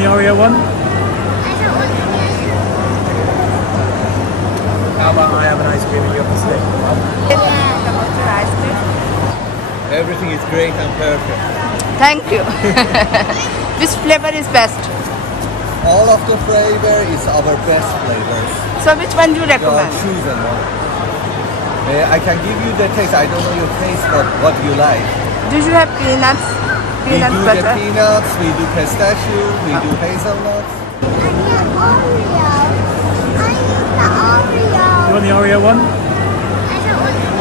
want the Oreo one? How about I have an ice cream and you have a stick? About your ice cream? Everything is great and perfect. Thank you. Which flavor is best? All of the flavor is our best flavors. So which one do you You are recommend? choosing one. I can give you the taste. I don't know your taste, but what you like. Do you have peanuts? We Peanut do butter? the peanuts, we do pistachio, we do hazelnuts. I need Oreo. I need the Oreo. You want the Oreo one? I don't want the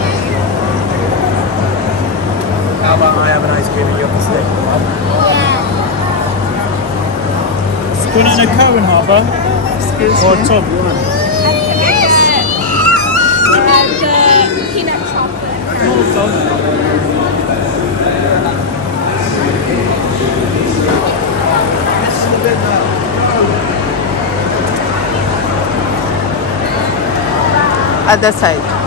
How about I have an ice cream and you have a stick? Do you want a cone, Harper? Excuse Or me. Tom? peanut chocolate. Oh, Tom. Other side.